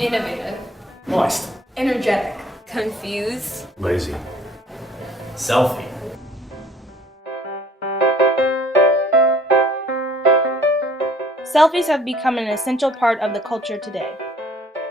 Innovative. Moist. Energetic. Confused. Lazy. Selfie. Selfies have become an essential part of the culture today.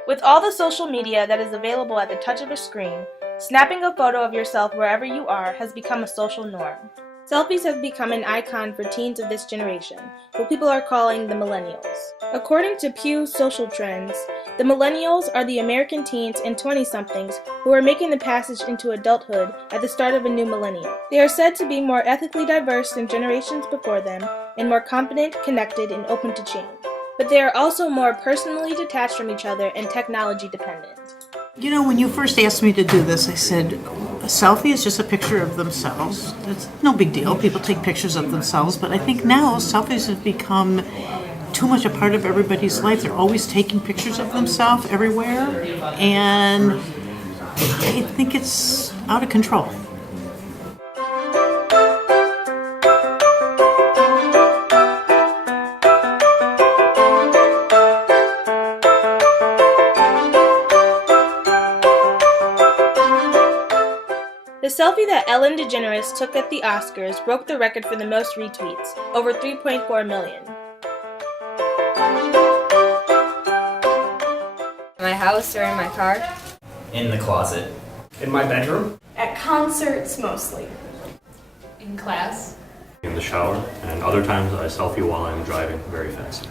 With all the social media that is available at the touch of a screen, snapping a photo of yourself wherever you are has become a social norm. Selfies have become an icon for teens of this generation, who people are calling the millennials. According to Pew's Social Trends, the millennials are the American teens and 20-somethings who are making the passage into adulthood at the start of a new millennium. They are said to be more ethically diverse than generations before them and more confident, connected, and open to change. But they are also more personally detached from each other and technology dependent. You know, when you first asked me to do this, I said, a selfie is just a picture of themselves. It's no big deal. People take pictures of themselves. But I think now selfies have become too much a part of everybody's life. They're always taking pictures of themselves everywhere. And I think it's out of control. The selfie that Ellen DeGeneres took at the Oscars broke the record for the most retweets, over 3.4 million. In my house or in my car. In the closet. In my bedroom. At concerts mostly. In class. In the shower, and other times I selfie while I'm driving very fast.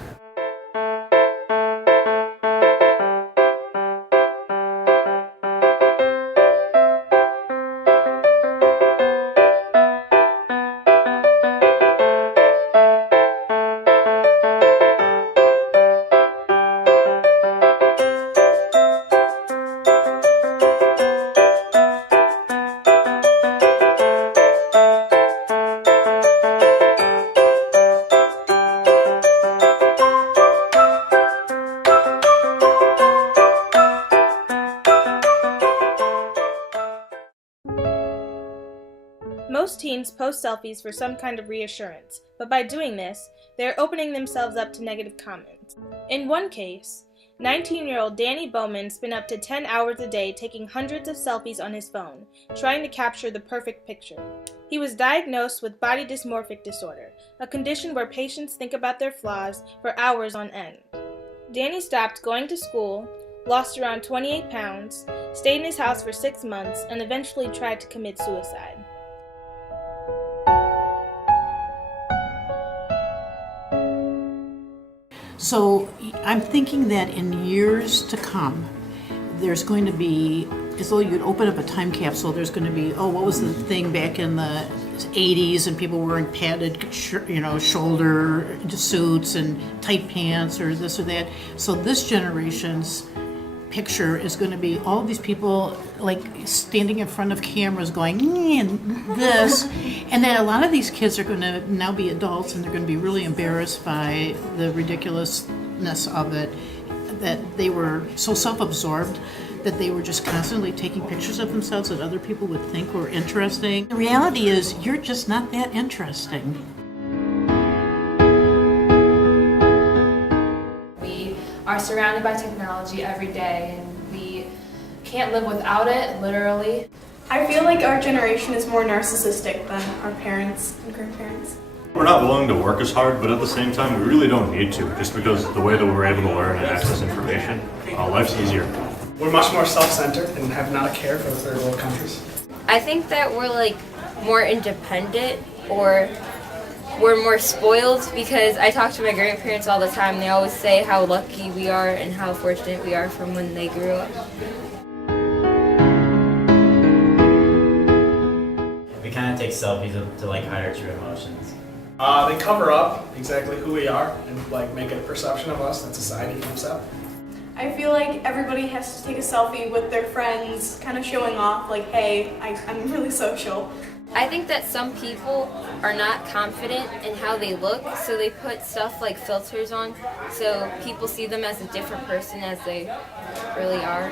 Most teens post selfies for some kind of reassurance, but by doing this, they are opening themselves up to negative comments. In one case, 19-year-old Danny Bowman spent up to 10 hours a day taking hundreds of selfies on his phone, trying to capture the perfect picture. He was diagnosed with body dysmorphic disorder, a condition where patients think about their flaws for hours on end. Danny stopped going to school, lost around 28 pounds, stayed in his house for 6 months, and eventually tried to commit suicide. So I'm thinking that in years to come, there's going to be, as though you'd open up a time capsule, there's going to be, oh, what was the thing back in the 80s and people wearing padded, shoulder suits and tight pants or this or that. So this generation's picture is going to be all these people like standing in front of cameras going this, and then a lot of these kids are going to now be adults and they're going to be really embarrassed by the ridiculousness of it, that they were so self-absorbed that they were just constantly taking pictures of themselves that other people would think were interesting. The reality is you're just not that interesting. Are surrounded by technology every day and we can't live without it, literally. I feel like our generation is more narcissistic than our parents and grandparents. We're not willing to work as hard, but at the same time, we really don't need to, just because the way that we're able to learn and access information, life's easier. We're much more self-centered and have not a care for the third world countries. I think that we're more independent, or we're more spoiled, because I talk to my grandparents all the time and they always say how lucky we are and how fortunate we are from when they grew up. We kind of take selfies to hide our true emotions. They cover up exactly who we are and make a perception of us that society keeps up. I feel like everybody has to take a selfie with their friends, kind of showing off like, hey, I'm really social. I think that some people are not confident in how they look, so they put stuff like filters on, so people see them as a different person as they really are.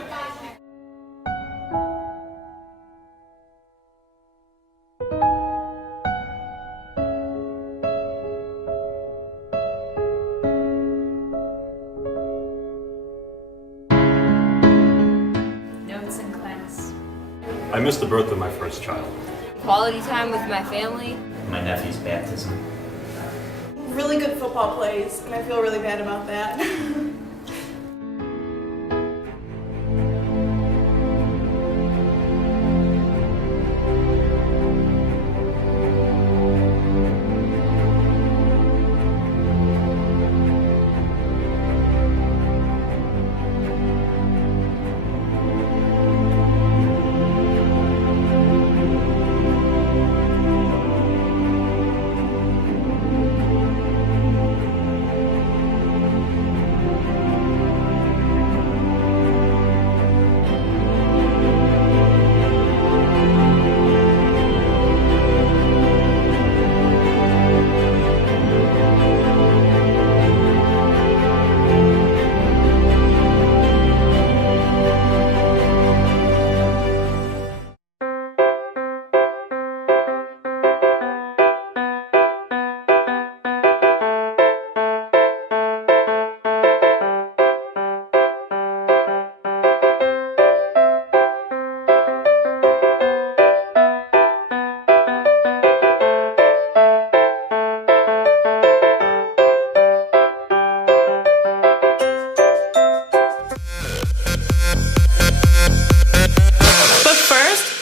I missed the birth of my first child. Quality time with my family. My nephew's baptism. Really good football plays, and I feel really bad about that.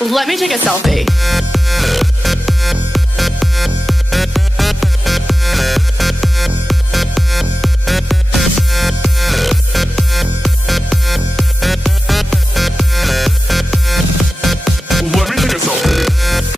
Let me take a selfie.